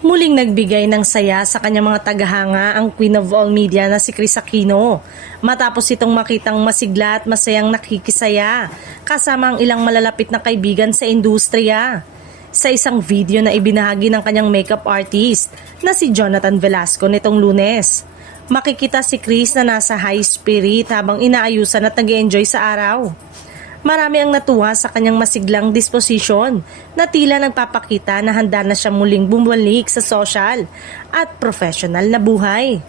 Muling nagbigay ng saya sa kanyang mga tagahanga ang Queen of All Media na si Kris Aquino matapos itong makitang masigla at masayang nakikisaya kasama ang ilang malalapit na kaibigan sa industriya. Sa isang video na ibinahagi ng kanyang makeup artist na si Jonathan Velasco nitong Lunes, makikita si Kris na nasa high spirit habang inaayusan at nag-enjoy sa araw. Marami ang natuwa sa kanyang masiglang disposisyon na tila nagpapakita na handa na siya muling bumalik sa social at professional na buhay.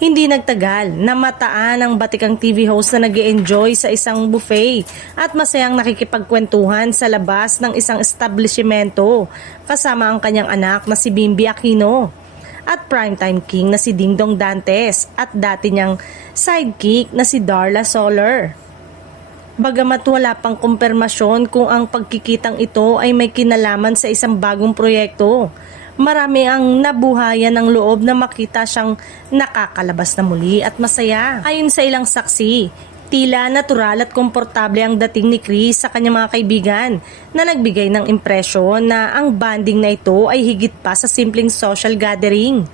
Hindi nagtagal, namataan ang batikang TV host na nag-enjoy sa isang buffet at masayang nakikipagkwentuhan sa labas ng isang establishmento kasama ang kanyang anak na si Bimby Aquino at primetime king na si Dingdong Dantes at dati niyang sidekick na si Darla Soler. Bagamat wala pang kumpirmasyon kung ang pagkikitang ito ay may kinalaman sa isang bagong proyekto, marami ang nabuhayan ng loob na makita siyang nakakalabas na muli at masaya. Ayon sa ilang saksi, tila natural at komportable ang dating ni Kris sa kanyang mga kaibigan na nagbigay ng impresyon na ang bonding na ito ay higit pa sa simpleng social gathering.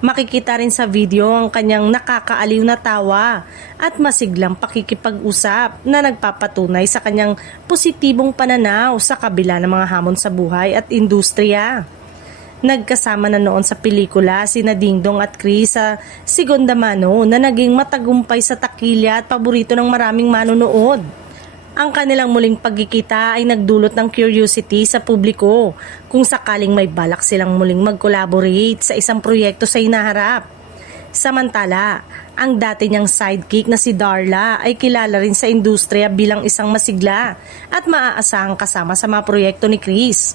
Makikita rin sa video ang kanyang nakakaaliw na tawa at masiglang pakikipag-usap na nagpapatunay sa kanyang positibong pananaw sa kabila ng mga hamon sa buhay at industriya. Nagkasama na noon sa pelikula sina Dingdong at Kris sa Segunda Mano na naging matagumpay sa takilya at paborito ng maraming manonood. Ang kanilang muling pagkikita ay nagdulot ng curiosity sa publiko kung sakaling may balak silang muling mag-collaborate sa isang proyekto sa hinaharap. Samantala, ang dati niyang sidekick na si Darla ay kilala rin sa industriya bilang isang masigla at maaasahang kasama sa mga proyekto ni Kris.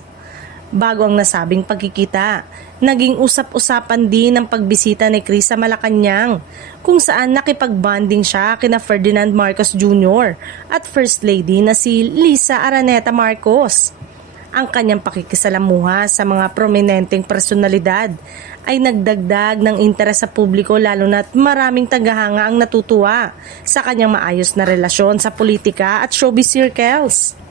Bago ang nasabing pagkikita, naging usap-usapan din ang pagbisita ni Kris sa Malacanang kung saan nakipag-bonding siya kina Ferdinand Marcos Jr. at First Lady na si Liza Araneta Marcos. Ang kanyang pakikisalamuha sa mga prominenteng personalidad ay nagdagdag ng interes sa publiko lalo na't maraming tagahanga ang natutuwa sa kanyang maayos na relasyon sa politika at showbiz circles.